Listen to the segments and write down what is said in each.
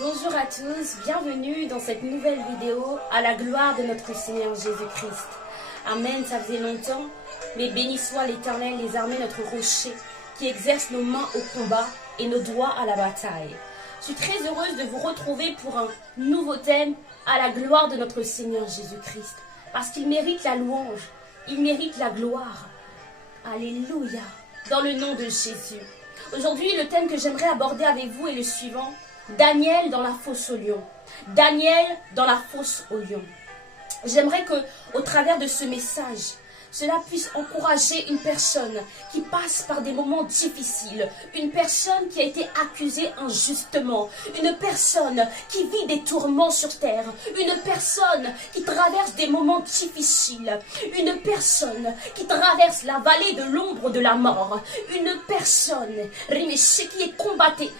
Bonjour à tous, bienvenue dans cette nouvelle vidéo à la gloire de notre Seigneur Jésus-Christ. Amen, ça faisait longtemps, mais béni soit l'Éternel, les armées, notre rocher, qui exerce nos mains au combat et nos doigts à la bataille. Je suis très heureuse de vous retrouver pour un nouveau thème à la gloire de notre Seigneur Jésus-Christ, parce qu'il mérite la louange, il mérite la gloire. Alléluia, dans le nom de Jésus. Aujourd'hui, le thème que j'aimerais aborder avec vous est le suivant. Daniel dans la fosse au lion. Daniel dans la fosse au lion. J'aimerais que, au travers de ce message, cela puisse encourager une personne qui passe par des moments difficiles, une personne qui a été accusée injustement, une personne qui vit des tourments sur terre, une personne qui traverse des moments difficiles, une personne qui traverse la vallée de l'ombre de la mort, une personne qui est combattue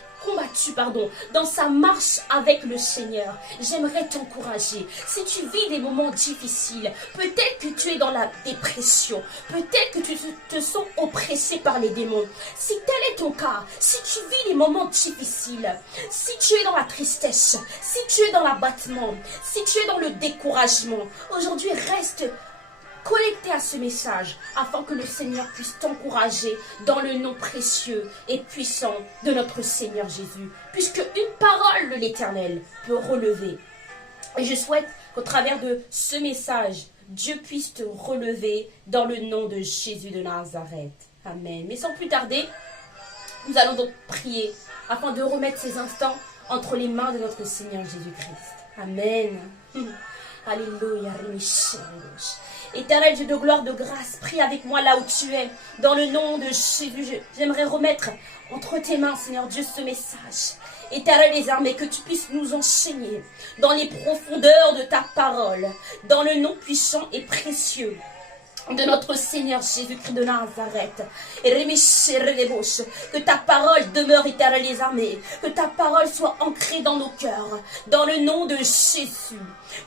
dans sa marche avec le Seigneur. J'aimerais t'encourager. Si tu vis des moments difficiles, peut-être que tu es dans la dépression, peut-être que tu te sens oppressé par les démons. Si tel est ton cas, si tu vis des moments difficiles, si tu es dans la tristesse, si tu es dans l'abattement, si tu es dans le découragement, aujourd'hui reste connecté à ce message afin que le Seigneur puisse t'encourager dans le nom précieux et puissant de notre Seigneur Jésus, puisque une parole de l'Éternel peut relever. Et je souhaite qu'au travers de ce message, Dieu puisse te relever dans le nom de Jésus de Nazareth. Amen. Mais sans plus tarder, nous allons donc prier afin de remettre ces instants entre les mains de notre Seigneur Jésus-Christ. Amen. Alléluia. Éternel Dieu de gloire, de grâce, prie avec moi là où tu es. Dans le nom de Jésus, j'aimerais remettre entre tes mains, Seigneur Dieu, ce message. Éternel des armées, que tu puisses nous enseigner dans les profondeurs de ta parole, dans le nom puissant et précieux de notre Seigneur Jésus-Christ de Nazareth. Que ta parole demeure, Éternel des armées, que ta parole soit ancrée dans nos cœurs, dans le nom de Jésus.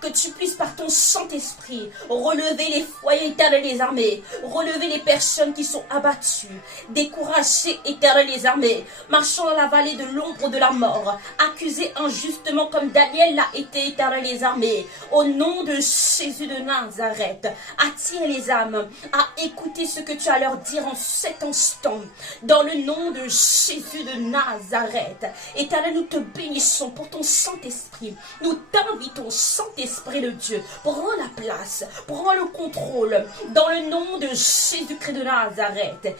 Que tu puisses par ton Saint-Esprit relever les foyers, Éternel des armées, relever les personnes qui sont abattues, découragées, Éternel des armées, marchant dans la vallée de l'ombre de la mort, accusées injustement comme Daniel l'a été, Éternel des armées. Au nom de Jésus de Nazareth, attire les âmes à écouter ce que tu as à leur dire en cet instant, dans le nom de Jésus de Nazareth. Éternel, nous te bénissons pour ton Saint-Esprit. Nous t'invitons, Saint-Esprit de Dieu, prends la place, prends le contrôle, dans le nom de Jésus-Christ de Nazareth.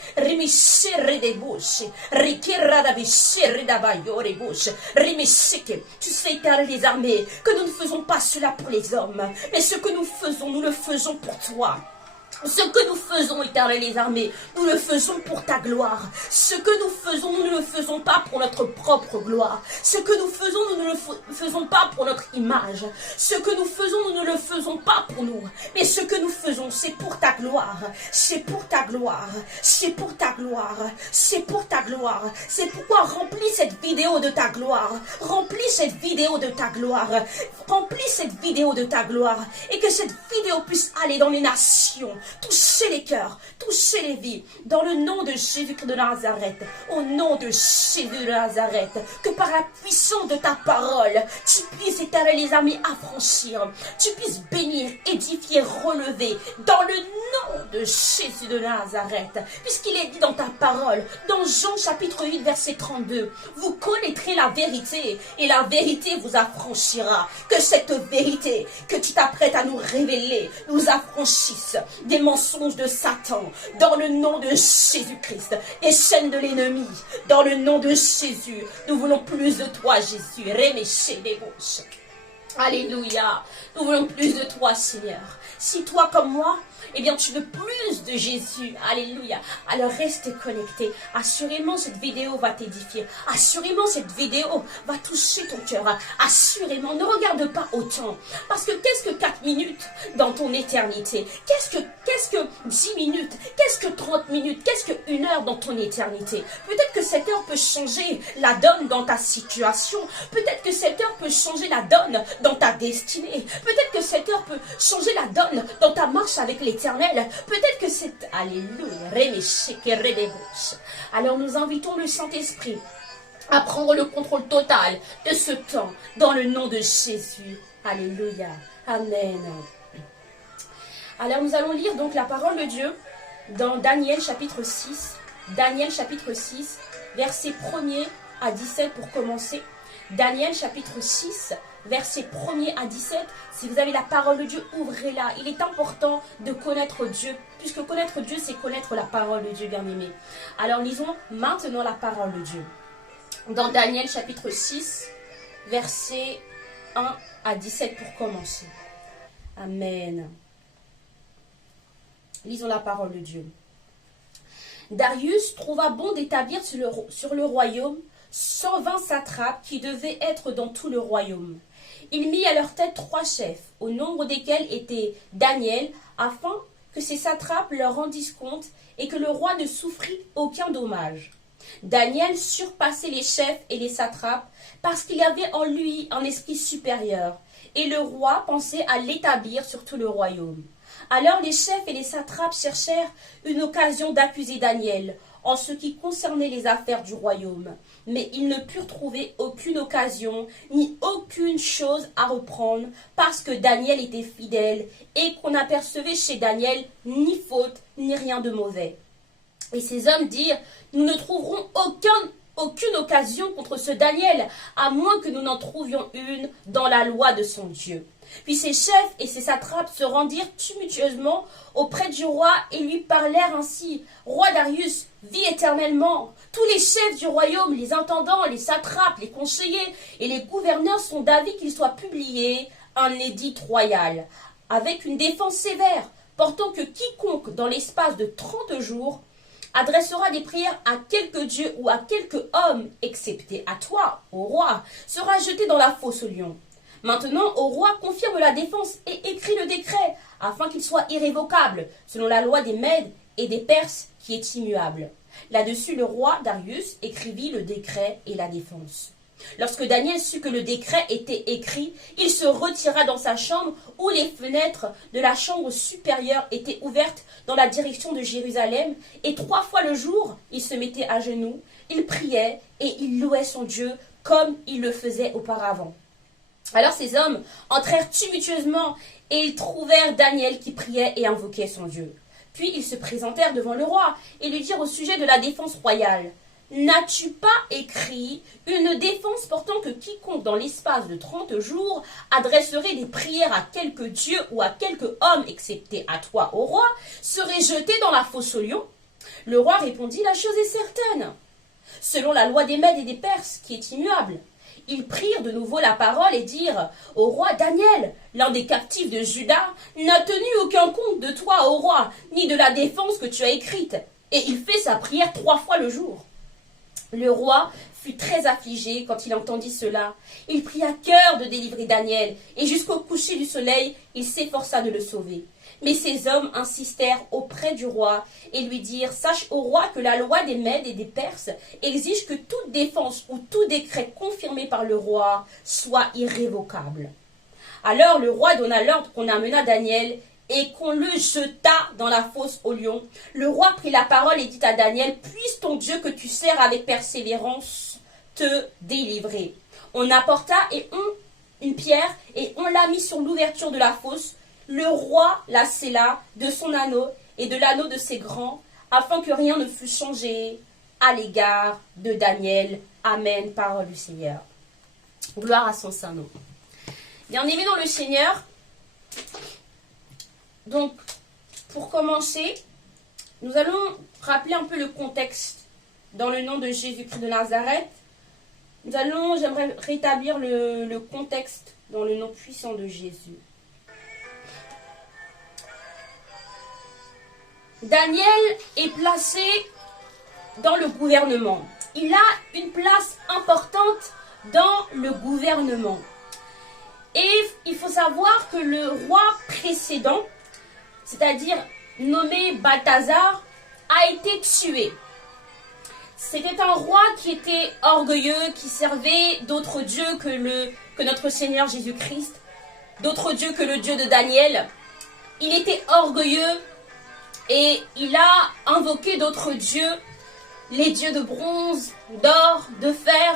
Tu sais, Éternel des armées, que nous ne faisons pas cela pour les hommes, mais ce que nous le faisons pour toi. Ce que nous faisons, Éternel des armées, nous le faisons pour ta gloire. Ce que nous faisons, nous ne le faisons pas pour notre propre gloire. Ce que nous faisons, nous ne le faisons pas pour notre image. Ce que nous faisons, nous ne le faisons pas pour nous. Mais ce que nous faisons, c'est pour ta gloire. C'est pour ta gloire. C'est pour ta gloire. C'est pour ta gloire. C'est pourquoi remplis cette vidéo de ta gloire. Remplis cette vidéo de ta gloire. Remplis cette vidéo de ta gloire. Et que cette vidéo puisse aller dans les nations. Toucher les cœurs, toucher les vies, dans le nom de Jésus-Christ de Nazareth, au nom de Jésus de Nazareth, que par la puissance de ta parole, tu puisses, Éternel les armées, affranchir, tu puisses bénir, édifier, relever, dans le nom de Jésus de Nazareth, puisqu'il est dit dans ta parole, dans Jean chapitre 8, verset 32, vous connaîtrez la vérité, et la vérité vous affranchira, que cette vérité que tu t'apprêtes à nous révéler, nous affranchisse des mensonges de Satan, dans le nom de Jésus-Christ, des chaînes de l'ennemi, dans le nom de Jésus. Nous voulons plus de toi, Jésus. Réméché des bouches. Alléluia. Nous voulons plus de toi, Seigneur. Si toi comme moi, eh bien tu veux plus de Jésus. Alléluia. Alors reste connecté. Assurément cette vidéo va t'édifier. Assurément cette vidéo va toucher ton cœur. Assurément, ne regarde pas autant. Parce que qu'est-ce que 4 minutes dans ton éternité? Qu'est-ce que 10 minutes? Qu'est-ce que 30 minutes? Qu'est-ce que 1 heure dans ton éternité? Peut-être que cette heure peut changer la donne dans ta situation. Peut-être que cette heure peut changer la donne dans ta destinée. Peut-être que cette heure peut changer la donne dans ta marche avec l'Éternel. Peut-être que c'est... Alléluia. Alors nous invitons le Saint-Esprit à prendre le contrôle total de ce temps, dans le nom de Jésus. Alléluia. Amen. Alors nous allons lire donc la parole de Dieu dans Daniel chapitre 6. Daniel chapitre 6, versets 1er à 17 pour commencer. Daniel chapitre 6, versets 1er à 17. Si vous avez la parole de Dieu, ouvrez-la. Il est important de connaître Dieu, puisque connaître Dieu, c'est connaître la parole de Dieu, bien-aimé. Alors lisons maintenant la parole de Dieu. Dans Daniel chapitre 6, versets 1 à 17 pour commencer. Amen. Lisons la parole de Dieu. Darius trouva bon d'établir sur le royaume 120 satrapes qui devaient être dans tout le royaume. Il mit à leur tête 3 chefs, au nombre desquels était Daniel, afin que ces satrapes leur rendissent compte et que le roi ne souffrit aucun dommage. Daniel surpassait les chefs et les satrapes parce qu'il y avait en lui un esprit supérieur, et le roi pensait à l'établir sur tout le royaume. Alors les chefs et les satrapes cherchèrent une occasion d'accuser Daniel en ce qui concernait les affaires du royaume, mais ils ne purent trouver aucune occasion ni aucune chose à reprendre parce que Daniel était fidèle et qu'on n'apercevait chez Daniel ni faute ni rien de mauvais. Et ces hommes dirent, nous ne trouverons aucune occasion contre ce Daniel, à moins que nous n'en trouvions une dans la loi de son Dieu. Puis ses chefs et ses satrapes se rendirent tumultueusement auprès du roi et lui parlèrent ainsi. Roi Darius, vis éternellement. Tous les chefs du royaume, les intendants, les satrapes, les conseillers et les gouverneurs sont d'avis qu'il soit publié un édit royal, avec une défense sévère, portant que quiconque, dans l'espace de 30 jours, adressera des prières à quelque dieu ou à quelque homme, excepté à toi, ô roi, sera jeté dans la fosse aux lions. Maintenant, au roi, confirme la défense et écrit le décret, afin qu'il soit irrévocable, selon la loi des Mèdes et des Perses, qui est immuable. Là-dessus, le roi Darius écrivit le décret et la défense. Lorsque Daniel sut que le décret était écrit, il se retira dans sa chambre, où les fenêtres de la chambre supérieure étaient ouvertes dans la direction de Jérusalem, et 3 fois le jour, il se mettait à genoux, il priait et il louait son Dieu, comme il le faisait auparavant. Alors ces hommes entrèrent tumultueusement et ils trouvèrent Daniel qui priait et invoquait son Dieu. Puis ils se présentèrent devant le roi et lui dirent au sujet de la défense royale, « N'as-tu pas écrit une défense portant que quiconque dans l'espace de 30 jours adresserait des prières à quelque dieu ou à quelque homme, excepté à toi, ô roi, serait jeté dans la fosse aux lions ?» Le roi répondit, « La chose est certaine, selon la loi des Mèdes et des Perses, qui est immuable. » Ils prirent de nouveau la parole et dirent au roi Daniel, l'un des captifs de Juda, n'a tenu aucun compte de toi, ô roi, ni de la défense que tu as écrite, et il fait sa prière 3 fois le jour. Le roi fut très affligé quand il entendit cela. Il prit à cœur de délivrer Daniel, et jusqu'au coucher du soleil, il s'efforça de le sauver. Mais ces hommes insistèrent auprès du roi et lui dirent, « Sache au roi que la loi des Mèdes et des Perses exige que toute défense ou tout décret confirmé par le roi soit irrévocable. » Alors le roi donna l'ordre qu'on amena Daniel et qu'on le jeta dans la fosse aux lions. Le roi prit la parole et dit à Daniel, « Puisse ton Dieu que tu sers avec persévérance te délivrer. » On apporta une pierre et on l'a mis sur l'ouverture de la fosse. Le roi la scella de son anneau et de l'anneau de ses grands, afin que rien ne fût changé à l'égard de Daniel. Amen, parole du Seigneur. Gloire à son saint nom. Bien-aimés dans le Seigneur, donc, pour commencer, nous allons rappeler un peu le contexte dans le nom de Jésus-Christ de Nazareth. J'aimerais rétablir le contexte dans le nom puissant de Jésus. Daniel est placé dans le gouvernement. Il a une place importante dans le gouvernement. Et il faut savoir que le roi précédent, c'est-à-dire nommé Balthazar, a été tué. C'était un roi qui était orgueilleux, qui servait d'autres dieux que notre Seigneur Jésus-Christ, d'autres dieux que le Dieu de Daniel. Il était orgueilleux et il a invoqué d'autres dieux les dieux de bronze, d'or, de fer.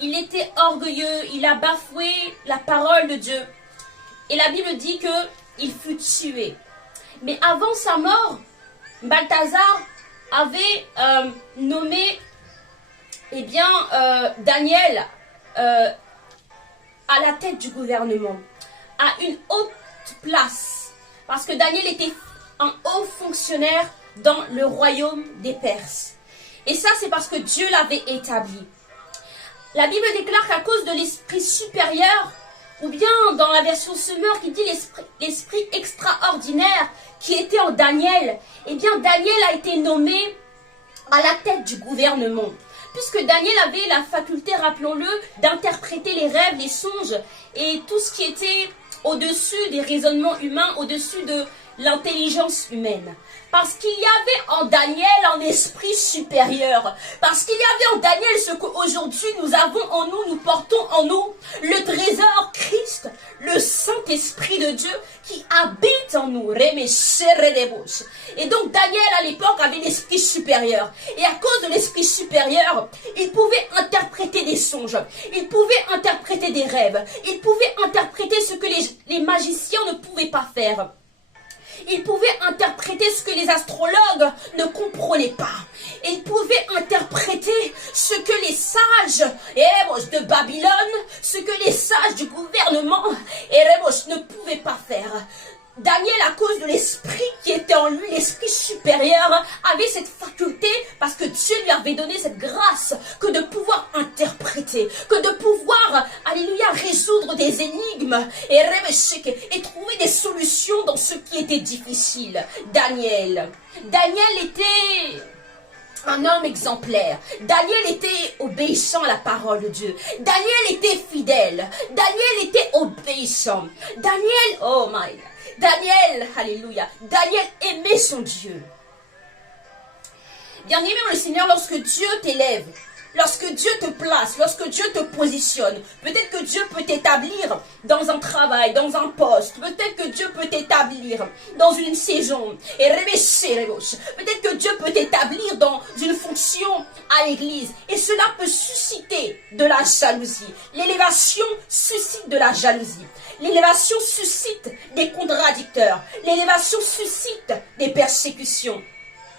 Il était orgueilleux, il a bafoué la parole de Dieu. Et la Bible dit qu'il fut tué. Mais avant sa mort, Balthazar avait nommé Daniel à la tête du gouvernement, à une haute place. Parce que Daniel était un haut fonctionnaire dans le royaume des Perses. Et ça, c'est parce que Dieu l'avait établi. La Bible déclare qu'à cause de l'esprit supérieur, ou bien dans la version Semeur qui dit l'esprit extraordinaire qui était en Daniel, eh bien Daniel a été nommé à la tête du gouvernement. Puisque Daniel avait la faculté, rappelons-le, d'interpréter les rêves, les songes et tout ce qui était au-dessus des raisonnements humains, au-dessus de l'intelligence humaine. Parce qu'il y avait en Daniel un esprit supérieur. Parce qu'il y avait en Daniel ce qu'aujourd'hui nous avons en nous, nous portons en nous, le trésor Christ, le Saint-Esprit de Dieu qui habite en nous. Et donc Daniel à l'époque avait l'esprit supérieur. Et à cause de l'esprit supérieur, il pouvait interpréter des songes, il pouvait interpréter des rêves, il pouvait interpréter ce que les magiciens ne pouvaient pas faire. Il pouvait interpréter ce que les astrologues ne comprenaient pas. Il pouvait interpréter ce que les sages de Babylone, ce que les sages du gouvernement ne pouvaient pas faire. Daniel, à cause de l'esprit qui était en lui, l'esprit supérieur, avait cette faculté parce que Dieu lui avait donné cette grâce que de pouvoir interpréter, que de pouvoir, alléluia, résoudre des énigmes et trouver des solutions dans ce qui était difficile. Daniel était un homme exemplaire. Daniel était obéissant à la parole de Dieu. Daniel était fidèle. Daniel était obéissant. Daniel, alléluia, Daniel aimait son Dieu. Bien-aimé dans le Seigneur, lorsque Dieu t'élève, lorsque Dieu te place, lorsque Dieu te positionne, peut-être que Dieu peut t'établir dans un travail, dans un poste, peut-être que Dieu peut t'établir dans une saison, peut-être que Dieu peut t'établir dans une fonction à l'église, et cela peut susciter de la jalousie. L'élévation suscite de la jalousie. L'élévation suscite des contradicteurs. L'élévation suscite des persécutions.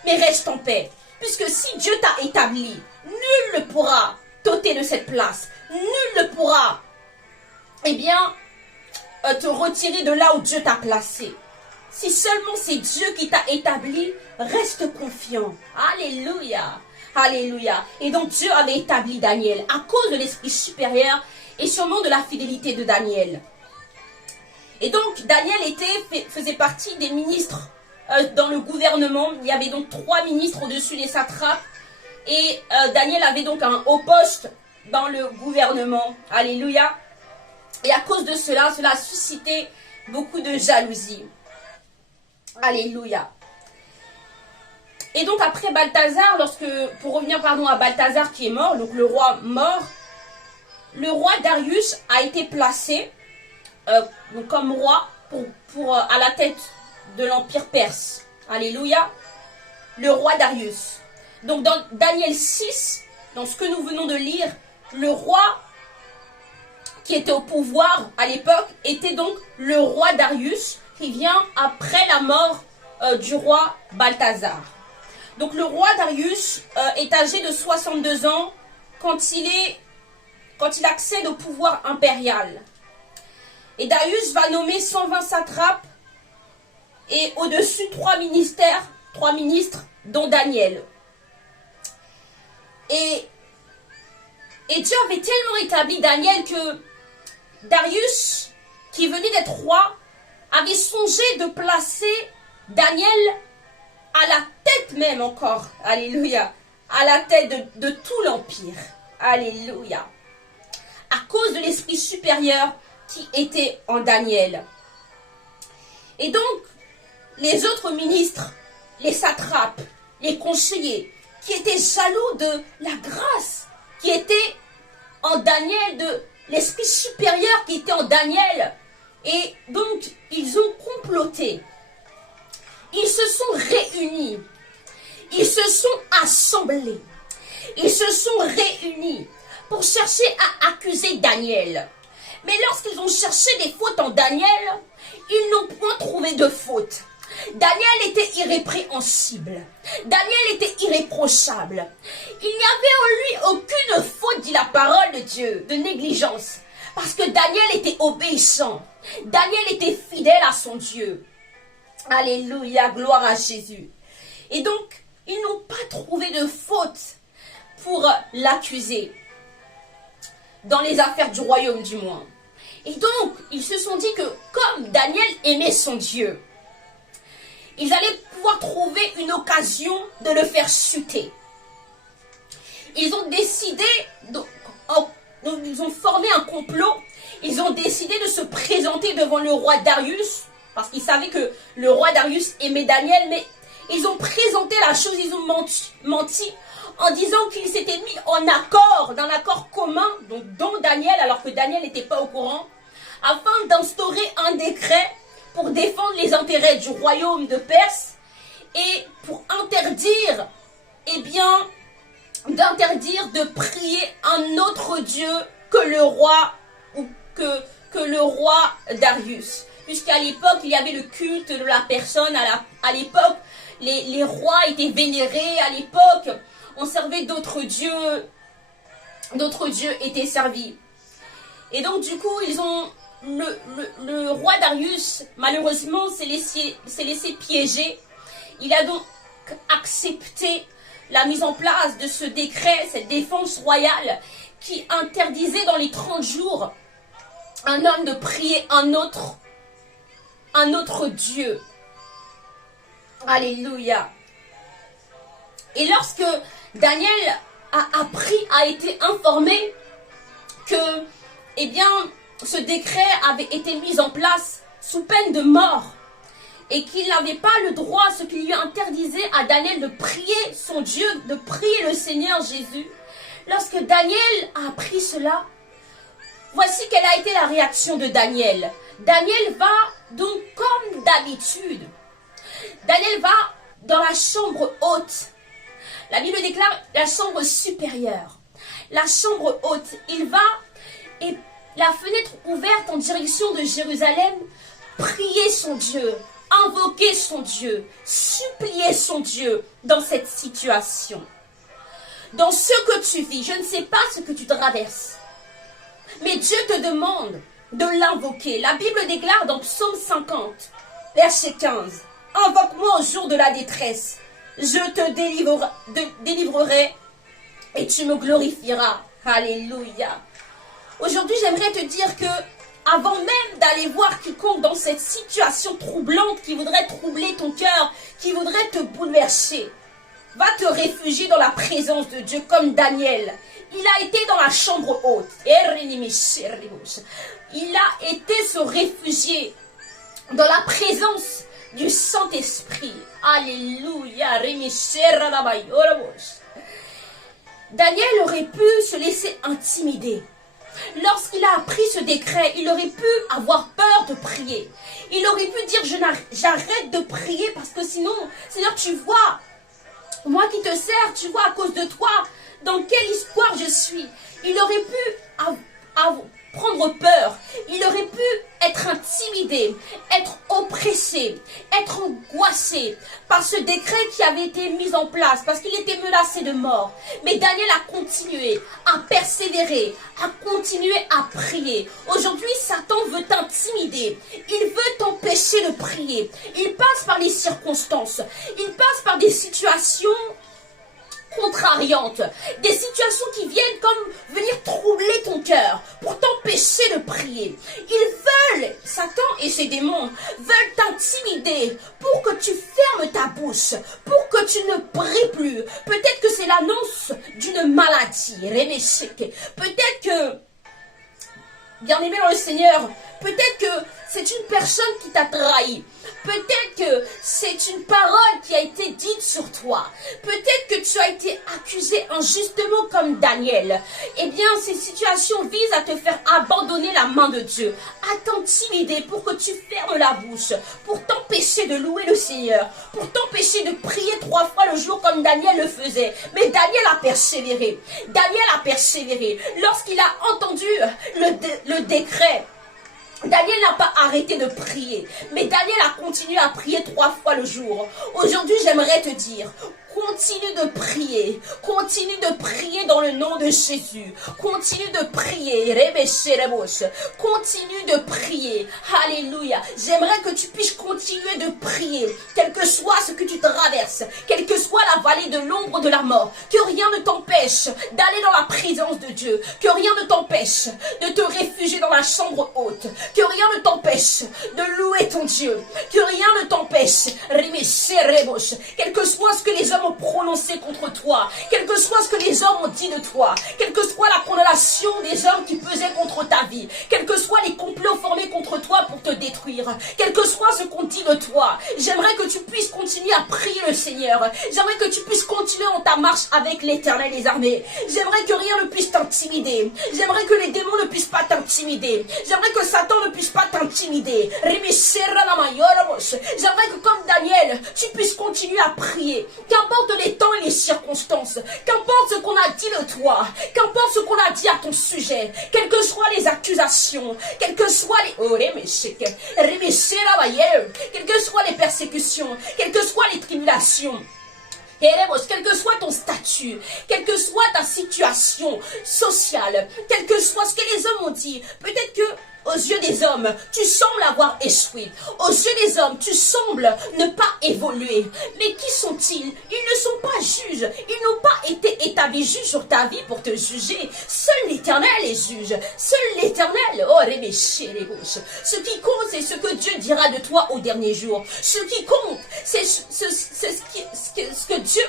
Mais reste en paix. Puisque si Dieu t'a établi, nul ne pourra t'ôter de cette place. Nul ne pourra, te retirer de là où Dieu t'a placé. Si seulement c'est Dieu qui t'a établi, reste confiant. Alléluia. Alléluia. Et donc Dieu avait établi Daniel à cause de l'esprit supérieur et sûrement de la fidélité de Daniel. Et donc, Daniel faisait partie des ministres dans le gouvernement. Il y avait donc 3 ministres au-dessus des satrapes. Et Daniel avait donc un haut poste dans le gouvernement. Alléluia. Et à cause de cela a suscité beaucoup de jalousie. Alléluia. Et donc, après Balthazar, pour revenir à Balthazar qui est mort, donc le roi mort, le roi Darius a été placé donc comme roi à la tête de l'empire perse. Alléluia. Le roi Darius. Donc dans Daniel 6, dans ce que nous venons de lire, le roi qui était au pouvoir à l'époque était donc le roi Darius qui vient après la mort du roi Balthazar. Donc le roi Darius est âgé de 62 ans quand il accède au pouvoir impérial. Et Darius va nommer 120 satrapes et au-dessus 3 ministres, dont Daniel. Et Dieu avait tellement établi Daniel que Darius, qui venait d'être roi, avait songé de placer Daniel à la tête même encore, alléluia, à la tête de tout l'empire, alléluia, à cause de l'esprit supérieur qui était en Daniel. Et donc, les autres ministres, les satrapes, les conseillers, qui étaient jaloux de la grâce qui était en Daniel, de l'esprit supérieur qui était en Daniel, et donc ils ont comploté. Ils se sont réunis. ils se sont assemblés, ils se sont réunis pour chercher à accuser Daniel. Mais lorsqu'ils ont cherché des fautes en Daniel, ils n'ont point trouvé de faute. Daniel était irrépréhensible. Daniel était irréprochable. Il n'y avait en lui aucune faute, dit la parole de Dieu, de négligence. Parce que Daniel était obéissant. Daniel était fidèle à son Dieu. Alléluia, gloire à Jésus. Et donc, ils n'ont pas trouvé de faute pour l'accuser. Dans les affaires du royaume du moins. Et donc, ils se sont dit que comme Daniel aimait son Dieu, ils allaient pouvoir trouver une occasion de le faire chuter. Ils ont décidé, ils ont formé un complot, ils ont décidé de se présenter devant le roi Darius, parce qu'ils savaient que le roi Darius aimait Daniel, mais ils ont présenté la chose, ils ont menti en disant qu'ils s'étaient mis en accord, d'un accord commun, donc dont Daniel, alors que Daniel n'était pas au courant, afin d'instaurer un décret pour défendre les intérêts du royaume de Perse et pour interdire, d'interdire de prier un autre Dieu que le roi ou que le roi Darius. Puisqu'à l'époque, il y avait le culte de la personne, à l'époque, les rois étaient vénérés, à l'époque, on servait d'autres dieux étaient servis. Et donc du coup, le roi Darius, malheureusement, s'est laissé piéger. Il a donc accepté la mise en place de ce décret, cette défense royale, qui interdisait dans les 30 jours un homme de prier un autre Dieu. Alléluia. Et lorsque Daniel a été informé que, ce décret avait été mis en place sous peine de mort et qu'il n'avait pas le droit, ce qui lui interdisait à Daniel de prier son Dieu, de prier le Seigneur Jésus. Lorsque Daniel a appris cela, voici quelle a été la réaction de Daniel. Daniel va donc comme d'habitude. Daniel va dans la chambre haute. La Bible déclare la chambre supérieure. La chambre haute, il va et la fenêtre ouverte en direction de Jérusalem, prier son Dieu, invoquer son Dieu, supplier son Dieu dans cette situation. Dans ce que tu vis, je ne sais pas ce que tu traverses, mais Dieu te demande de l'invoquer. La Bible déclare dans Psaume 50, verset 15, « Invoque-moi au jour de la détresse, je te délivrerai et tu me glorifieras. » Alléluia. Aujourd'hui, j'aimerais te dire que, avant même d'aller voir quiconque dans cette situation troublante qui voudrait troubler ton cœur, qui voudrait te bouleverser, va te réfugier dans la présence de Dieu comme Daniel. Il a été dans la chambre haute. Il a été se réfugier dans la présence du Saint-Esprit. Alléluia. Daniel aurait pu se laisser intimider. Lorsqu'il a appris ce décret, il aurait pu avoir peur de prier. Il aurait pu dire, j'arrête de prier parce que sinon, Seigneur, tu vois, moi qui te sers, tu vois à cause de toi, dans quelle histoire je suis. Il aurait pu prendre peur. Il aurait pu être intimidé, être oppressé, être angoissé par ce décret qui avait été mis en place, parce qu'il était menacé de mort. Mais Daniel a continué, à persévérer, à continuer à prier. Aujourd'hui, Satan veut t'intimider. Il veut t'empêcher de prier. Il passe par les circonstances. Il passe par des situations contrariantes, des situations qui viennent comme venir troubler ton cœur pour t'empêcher de prier. Ils veulent, Satan et ses démons veulent t'intimider pour que tu fermes ta bouche, pour que tu ne pries plus. Peut-être que c'est l'annonce d'une maladie, peut-être que, bien-aimé dans le Seigneur, Peut-être que c'est une personne qui t'a trahi. Peut-être que c'est une parole qui a été dite sur toi. Peut-être que tu as été accusé injustement comme Daniel. Eh bien, ces situations visent à te faire abandonner la main de Dieu, à t'intimider pour que tu fermes la bouche, pour t'empêcher de louer le Seigneur, pour t'empêcher de prier 3 fois le jour comme Daniel le faisait. Mais Daniel a persévéré. Daniel a persévéré. Lorsqu'il a entendu le décret, Daniel n'a pas arrêté de prier, mais Daniel a continué à prier 3 fois le jour. Aujourd'hui, j'aimerais te dire, continue de prier dans le nom de Jésus. Continue de prier, continue de prier. Alléluia. J'aimerais que tu puisses continuer de prier, quel que soit ce que tu traverses, quelle que soit la vallée de l'ombre de la mort, que rien ne t'empêche d'aller dans la présence de Dieu, que rien ne t'empêche de te réfugier dans la chambre haute, que rien ne t'empêche de louer ton Dieu, que rien ne t'empêche, quel que soit ce que les hommes ont prononcé contre toi, quel que soit ce que les hommes ont dit de toi, quelle que soit la condamnation des hommes qui pesaient contre ta vie, quels que soient les complots formés contre toi pour te détruire, quel que soit ce qu'on dit de toi, j'aimerais que tu puisses continuer à prier le Seigneur, j'aimerais que tu puisses continuer dans ta marche avec l'Éternel des armées, j'aimerais que rien ne puisse t'intimider, j'aimerais que les démons ne puissent pas t'intimider, j'aimerais que Satan ne puisse pas t'intimider, j'aimerais que comme Daniel, tu puisses continuer à prier, qu'importe les temps et les circonstances, qu'importe ce qu'on a dit de toi, qu'importe ce qu'on a dit à ton sujet, quelles que soient les accusations, quelles que soient quelles que soient les persécutions, quelles que soient les tribulations, quel que soit ton statut, quelle que soit ta situation sociale, quel que soit ce que les hommes ont dit, peut-être que aux yeux des hommes, tu sembles avoir échoué. Aux yeux des hommes, tu sembles ne pas évoluer. Mais qui sont-ils? Ils ne sont pas juges. Ils n'ont pas été établis juges sur ta vie pour te juger. Seul l'Éternel est juge. Seul l'Éternel. Oh, les bouches. Ce qui compte, c'est ce que Dieu dira de toi au dernier jour. Ce qui compte, c'est ce que Dieu,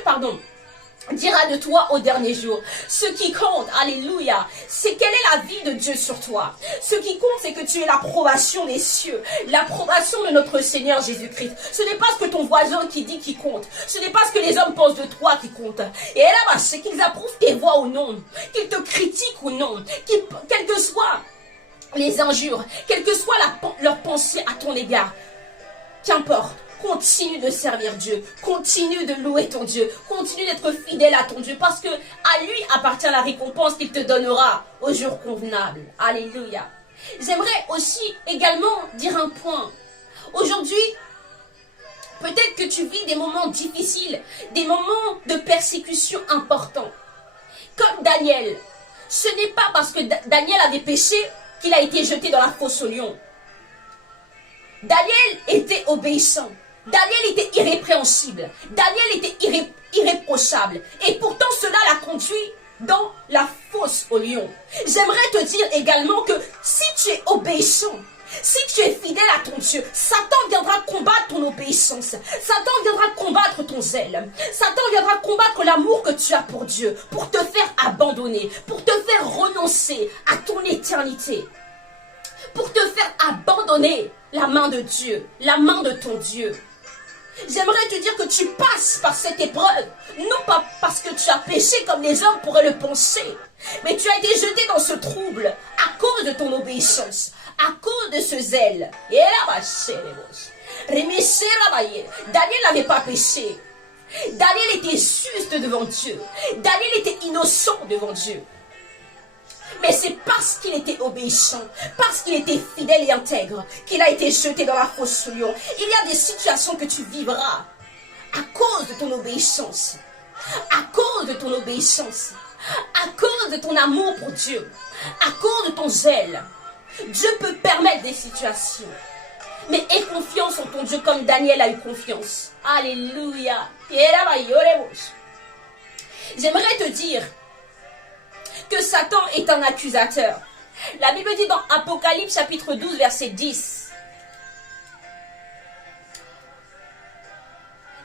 dira de toi au dernier jour. Ce qui compte, alléluia, c'est quelle est la vie de Dieu sur toi. Ce qui compte, c'est que tu es l'approbation des cieux, l'approbation de notre Seigneur Jésus-Christ. Ce n'est pas ce que ton voisin qui dit qui compte. Ce n'est pas ce que les hommes pensent de toi qui compte. Et là-bas, c'est qu'ils approuvent tes voix ou non, qu'ils te critiquent ou non, quelles que soient les injures, quelle que soit leur pensée à ton égard, qu'importe. Continue de servir Dieu, continue de louer ton Dieu, continue d'être fidèle à ton Dieu, parce que à lui appartient la récompense qu'il te donnera au jour convenable. Alléluia. J'aimerais aussi également dire un point. Aujourd'hui, peut-être que tu vis des moments difficiles, des moments de persécution importants. Comme Daniel, ce n'est pas parce que Daniel avait péché qu'il a été jeté dans la fosse aux lions. Daniel était obéissant. Daniel était irrépréhensible. Daniel était irréprochable. Et pourtant, cela l'a conduit dans la fosse aux lions. J'aimerais te dire également que si tu es obéissant, si tu es fidèle à ton Dieu, Satan viendra combattre ton obéissance. Satan viendra combattre ton zèle. Satan viendra combattre l'amour que tu as pour Dieu, pour te faire abandonner, pour te faire renoncer à ton éternité, pour te faire abandonner la main de Dieu, la main de ton Dieu. J'aimerais te dire que tu passes par cette épreuve, non pas parce que tu as péché comme les hommes pourraient le penser, mais tu as été jeté dans ce trouble à cause de ton obéissance, à cause de ce zèle. Et là, Daniel n'avait pas péché. Daniel était juste devant Dieu. Daniel était innocent devant Dieu. Mais c'est parce qu'il était obéissant, parce qu'il était fidèle et intègre, qu'il a été jeté dans la fosse aux lions. Il y a des situations que tu vivras à cause de ton obéissance, à cause de ton obéissance, à cause de ton amour pour Dieu, à cause de ton zèle. Dieu peut permettre des situations. Mais aie confiance en ton Dieu comme Daniel a eu confiance. Alléluia. J'aimerais te dire que Satan est un accusateur. La Bible dit dans Apocalypse chapitre 12 verset 10.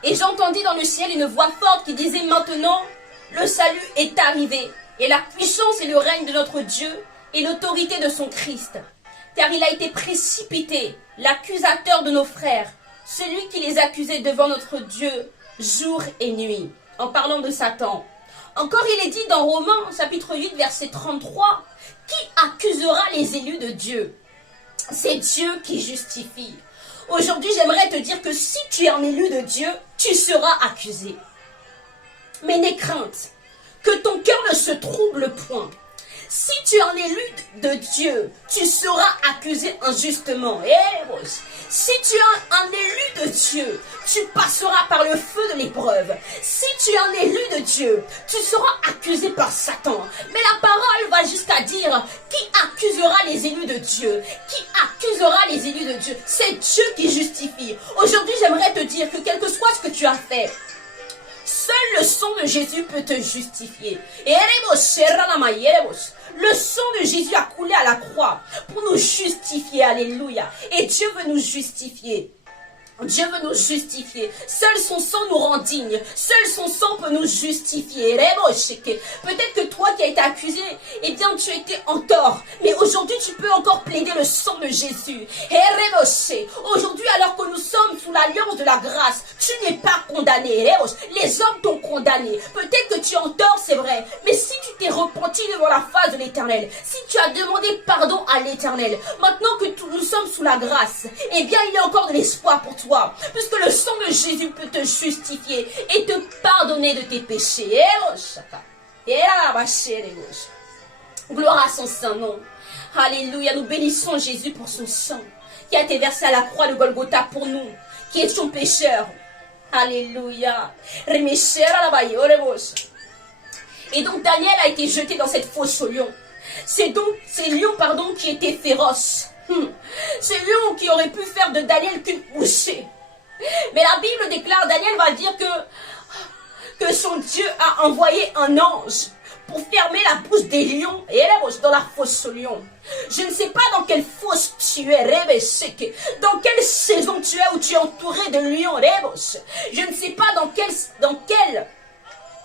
Et j'entendis dans le ciel une voix forte qui disait: maintenant le salut est arrivé, et la puissance et le règne de notre Dieu et l'autorité de son Christ. car il a été précipité, l'accusateur de nos frères, celui qui les accusait devant notre Dieu jour et nuit. En parlant de Satan. Encore il est dit dans Romains chapitre 8 verset 33, qui accusera les élus de Dieu? C'est Dieu qui justifie. Aujourd'hui j'aimerais te dire que si tu es un élu de Dieu, tu seras accusé. Mais n'aie crainte, que ton cœur ne se trouble point. Si tu es un élu de Dieu, tu seras accusé injustement. Si tu es un élu de Dieu, tu passeras par le feu de l'épreuve. Si tu es un élu de Dieu, tu seras accusé par Satan. Mais la parole va jusqu'à dire, qui accusera les élus de Dieu? Qui accusera les élus de Dieu? C'est Dieu qui justifie. Aujourd'hui, j'aimerais te dire que quel que soit ce que tu as fait, seul le sang de Jésus peut te justifier. Le sang de Jésus a coulé à la croix pour nous justifier. Alléluia. Et Dieu veut nous justifier. Dieu veut nous justifier. Seul son sang nous rend dignes. Seul son sang peut nous justifier. Peut-être que toi qui as été accusé, eh bien tu étais en tort. Mais aujourd'hui tu peux encore plaider le sang de Jésus. Aujourd'hui alors que nous sommes sous l'alliance de la grâce, tu n'es pas condamné. Les hommes t'ont condamné. Peut-être que tu es en tort, c'est vrai. Mais si tu t'es repenti devant la face de l'Éternel, si tu as demandé pardon à l'Éternel, maintenant que nous sommes sous la grâce, eh bien il y a encore de l'espoir pour toi. Puisque le sang de Jésus peut te justifier et te pardonner de tes péchés. Gloire à son saint nom. Alléluia, nous bénissons Jésus pour son sang qui a été versé à la croix de Golgotha pour nous, qui étions pécheurs. Alléluia. Et donc Daniel a été jeté dans cette fosse aux lions. C'est donc ces lions qui étaient féroces. Ces lions qui auraient pu faire de Daniel qu'une bouchée. Mais la Bible déclare, Daniel va dire que son Dieu a envoyé un ange pour fermer la bouche des lions et dans la fosse aux lions. Je ne sais pas dans quelle fosse tu es, dans quelle saison tu es où tu es entouré de lions. Je ne sais pas dans quelle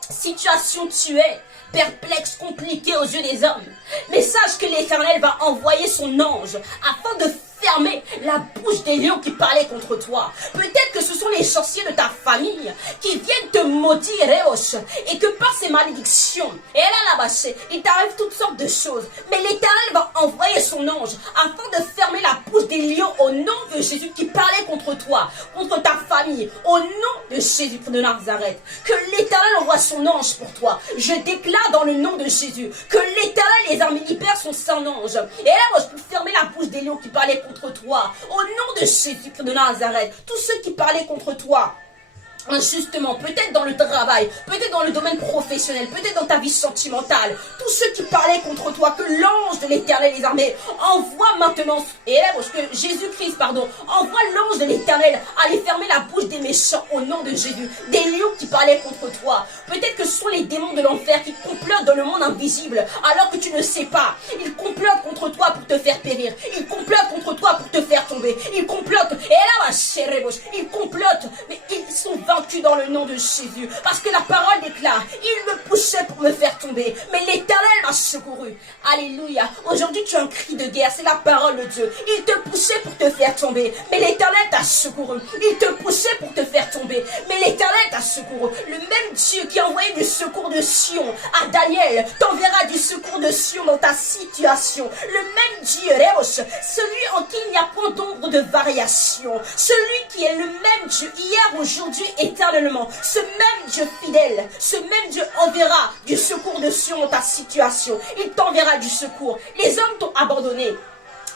situation tu es, perplexe, compliqué aux yeux des hommes. Mais sache que l'Éternel va envoyer son ange afin de fermer la bouche des lions qui parlaient contre toi. Peut-être que ce sont les sorciers de ta famille qui viennent te maudire, et que par ces malédictions, il t'arrive toutes sortes de choses. Mais l'Éternel va envoyer son ange afin de fermer la bouche des lions au nom de Jésus qui parlait contre toi, contre ta famille, au nom de Jésus de Nazareth. Que l'Éternel envoie son ange pour toi. Je déclare dans le nom de Jésus que l'Éternel les armées libère son saint ange. Et là, je peux fermer la bouche des lions qui parlaient contre toi. Au nom de Jésus de Nazareth, tous ceux qui parlaient contre toi injustement, peut-être dans le travail, peut-être dans le domaine professionnel, peut-être dans ta vie sentimentale, tous ceux qui parlaient contre toi, que l'ange de l'Éternel des armées envoie maintenant, et là, parce que Jésus-Christ, envoie l'ange de l'Éternel aller fermer la bouche des méchants au nom de Jésus, des lions qui parlaient contre toi. Peut-être que ce sont les démons de l'enfer qui complotent dans le monde invisible, alors que tu ne sais pas. Ils complotent contre toi pour te faire périr. Ils complotent contre toi pour te faire tomber. Ils complotent, et là, ils complotent, mais ils sont vaincus dans le nom de Jésus. Parce que la parole déclare, il me poussait pour me faire tomber, mais l'Éternel m'a secouru. Alléluia. Aujourd'hui, tu as un cri de guerre, c'est la parole de Dieu. Il te poussait pour te faire tomber, mais l'Éternel t'a secouru. Il te poussait pour te faire tomber, mais l'Éternel t'a secouru. Le même Dieu qui a envoyé du secours de Sion à Daniel t'enverra du secours de Sion dans ta situation. Le même Dieu, celui en qui il n'y a point d'ombre de variation, celui qui est le même Dieu hier, aujourd'hui, éternellement, ce même Dieu fidèle, ce même Dieu enverra du secours de Sion dans ta situation. Il t'enverra du secours. Les hommes t'ont abandonné.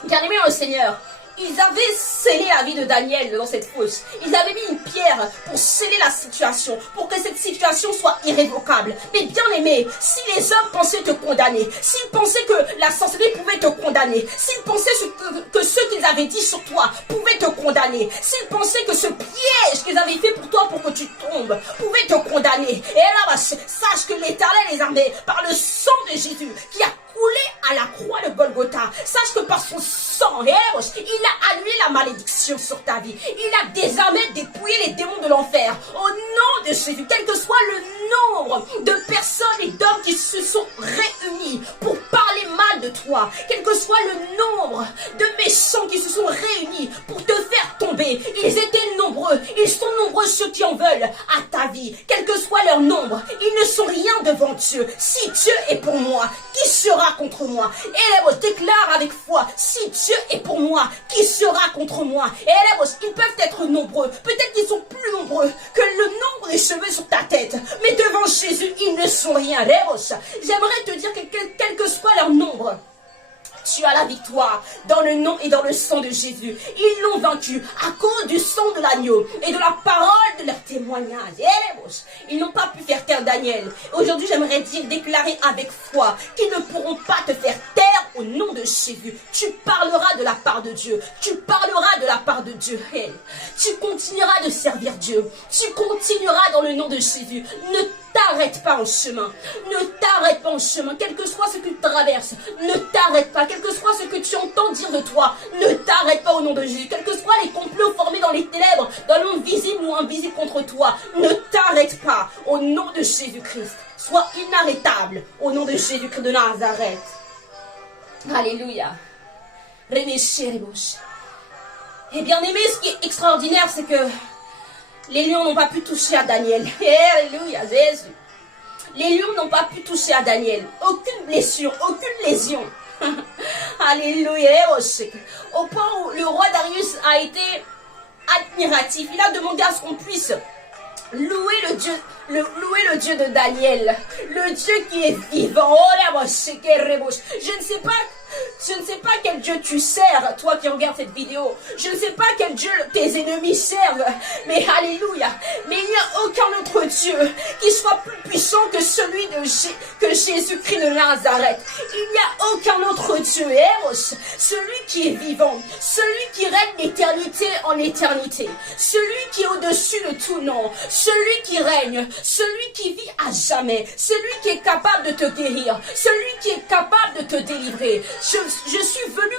Bien-aimé dans le Seigneur, ils avaient scellé la vie de Daniel dans cette fosse. Ils avaient mis une pierre pour sceller la situation, pour que cette situation soit irrévocable. Mais bien aimé, si les hommes pensaient te condamner, s'ils pensaient que la sorcellerie pouvait te condamner, s'ils pensaient que ce qu'ils avaient dit sur toi pouvait te condamner, s'ils pensaient que ce piège qu'ils avaient fait pour toi pour que tu tombes pouvait te condamner, et là, sache que l'Éternel des armées, par le sang de Jésus qui a coulé à la croix de Golgotha, sache que par son sang, il a annulé la malédiction sur ta vie. Il a désarmé, dépouillé les démons de l'enfer. Au nom de Jésus, quel que soit le nombre de personnes et d'hommes qui se sont réunis pour parler mal de toi, toi, quel que soit le nombre de méchants qui se sont réunis pour te faire tomber, ils étaient nombreux, ils sont nombreux ceux qui en veulent à ta vie, quel que soit leur nombre, ils ne sont rien devant Dieu. Si Dieu est pour moi, qui sera contre moi? Et les déclare avec foi, si Dieu est pour moi, qui sera contre moi? Et ils peuvent être nombreux, peut-être qu'ils sont plus nombreux que le nombre des cheveux sur ta tête, mais devant Jésus, ils ne sont rien. J'aimerais te dire que quel que soit leur nombre, tu as la victoire dans le nom et dans le sang de Jésus. Ils l'ont vaincu à cause du sang de l'agneau et de la parole de leur témoignage. Ils n'ont pas pu faire taire Daniel. Aujourd'hui, j'aimerais déclarer avec foi qu'ils ne pourront pas te faire taire au nom de Jésus. Tu parleras de la part de Dieu. Tu parleras de la part de Dieu. Tu continueras de servir Dieu. Tu continueras dans le nom de Jésus. Ne t'arrête pas en chemin. Ne t'arrête pas en chemin. Quel que soit ce que tu traverses, ne t'arrête pas. Quel que soit ce que tu entends dire de toi, ne t'arrête pas au nom de Jésus. Quels que soient les complots formés dans les ténèbres, dans le monde visible ou invisible contre toi, ne t'arrête pas au nom de Jésus-Christ. Sois inarrêtable au nom de Jésus-Christ de Nazareth. Alléluia. Et bien aimé, ce qui est extraordinaire, c'est que les lions n'ont pas pu toucher à Daniel. Alléluia, Jésus. Les lions n'ont pas pu toucher à Daniel. Aucune blessure, aucune lésion. Alléluia. Au point où le roi Darius a été admiratif. Il a demandé à ce qu'on puisse louer le Dieu de Daniel. Le Dieu qui est vivant. Je ne sais pas quel Dieu tu sers, toi qui regardes cette vidéo. Je ne sais pas quel Dieu tes ennemis servent. Mais alléluia. Mais il n'y a aucun autre Dieu qui soit plus puissant que celui que Jésus-Christ de Nazareth. Il n'y a aucun autre Dieu. Celui qui est vivant. Celui qui règne d'éternité en éternité. Celui qui est au-dessus de tout nom. Celui qui règne. Celui qui vit à jamais. Celui qui est capable de te guérir. Celui qui est capable de te délivrer. Je suis venu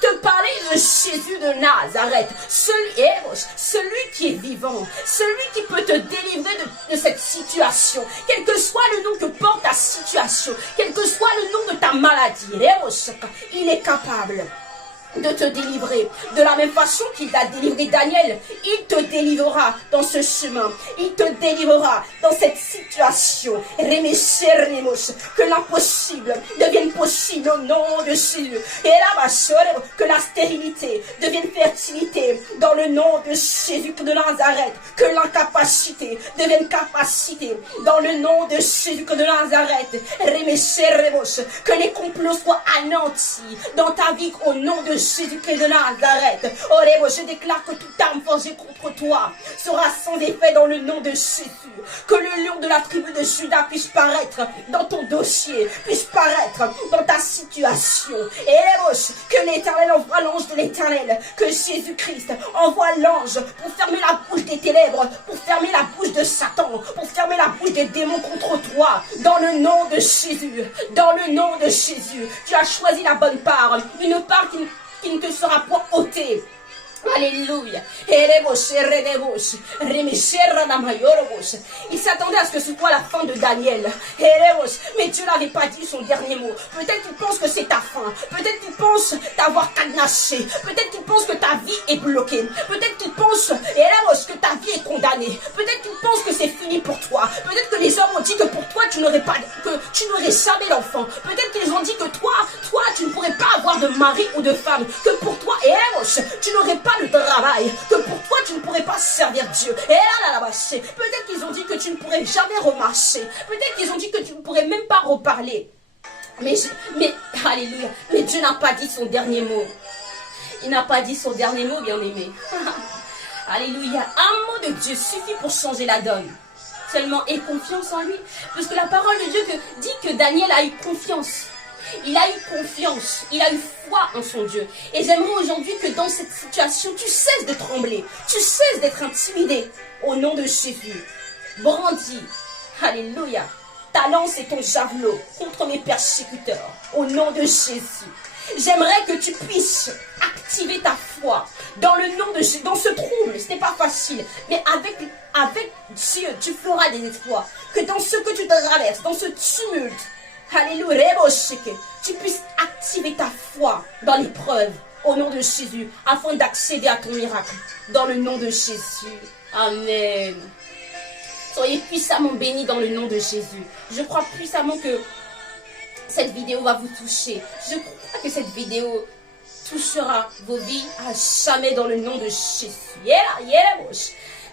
te parler de Jésus de Nazareth, celui qui est vivant, celui qui peut te délivrer de cette situation, quel que soit le nom que porte ta situation, quel que soit le nom de ta maladie, il est capable de te délivrer. De la même façon qu'il a délivré Daniel, il te délivrera dans ce chemin. Il te délivrera dans cette situation. Que l'impossible devienne possible au nom de Jésus. Et là, que la stérilité devienne fertilité dans le nom de Jésus de Nazareth. Que l'incapacité devienne capacité dans le nom de Jésus de Nazareth. Que les complots soient anéantis dans ta vie au nom de Jésus-Christ de Nazareth. Je déclare que toute arme forgée contre toi sera sans effet dans le nom de Jésus. Que le lion de la tribu de Juda puisse paraître dans ton dossier, puisse paraître dans ta situation. Et que l'Éternel envoie l'ange de l'Éternel, que Jésus-Christ envoie l'ange pour fermer la bouche des ténèbres, pour fermer la bouche de Satan, pour fermer la bouche des démons contre toi. Dans le nom de Jésus, dans le nom de Jésus, tu as choisi la bonne part, une part qui ne te sera point ôtée. Alléluia. Il s'attendait à ce que ce soit la fin de Daniel. Mais Dieu n'avait pas dit son dernier mot. Peut-être qu'il pense que c'est ta fin. Peut-être qu'il pense t'avoir cadenassé. Peut-être qu'il pense que ta vie est bloquée. Peut-être qu'il pense que ta vie est condamnée. Peut-être qu'il pense que c'est fini pour toi. Peut-être que les hommes ont dit que pour toi tu n'aurais jamais l'enfant. Peut-être qu'ils ont dit que toi tu ne pourrais pas avoir de mari ou de femme. Que pour toi tu n'aurais pas le travail, que pour toi tu ne pourrais pas servir Dieu. Et là, peut-être qu'ils ont dit que tu ne pourrais jamais remarcher. Peut-être qu'ils ont dit que tu ne pourrais même pas reparler. Mais alléluia. Mais Dieu n'a pas dit son dernier mot. Il n'a pas dit son dernier mot, bien-aimé. Alléluia. Un mot de Dieu suffit pour changer la donne. Seulement aie confiance en lui. Parce que la parole de Dieu dit que Daniel a eu confiance. Il a eu confiance, il a eu foi en son Dieu. Et j'aimerais aujourd'hui que dans cette situation, tu cesses de trembler, tu cesses d'être intimidé. Au nom de Jésus, brandis, alléluia, ta lance et ton javelot contre mes persécuteurs. Au nom de Jésus, j'aimerais que tu puisses activer ta foi dans le nom de Jésus, dans ce trouble. Ce n'est pas facile, mais avec Dieu, tu feras des exploits. Que dans ce que tu traverses, dans ce tumulte, alléluia, tu puisses activer ta foi dans l'épreuve au nom de Jésus afin d'accéder à ton miracle dans le nom de Jésus. Amen. Soyez puissamment bénis dans le nom de Jésus. Je crois puissamment que cette vidéo va vous toucher. Je crois que cette vidéo touchera vos vies à jamais dans le nom de Jésus.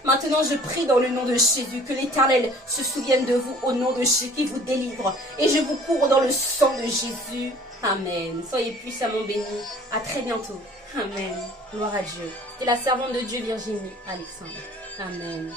Maintenant, je prie dans le nom de Jésus que l'Éternel se souvienne de vous au nom de Jésus qui vous délivre. Et je vous couvre dans le sang de Jésus. Amen. Soyez puissamment bénis. À très bientôt. Amen. Gloire à Dieu. Et la servante de Dieu, Virginie Alexandre. Amen.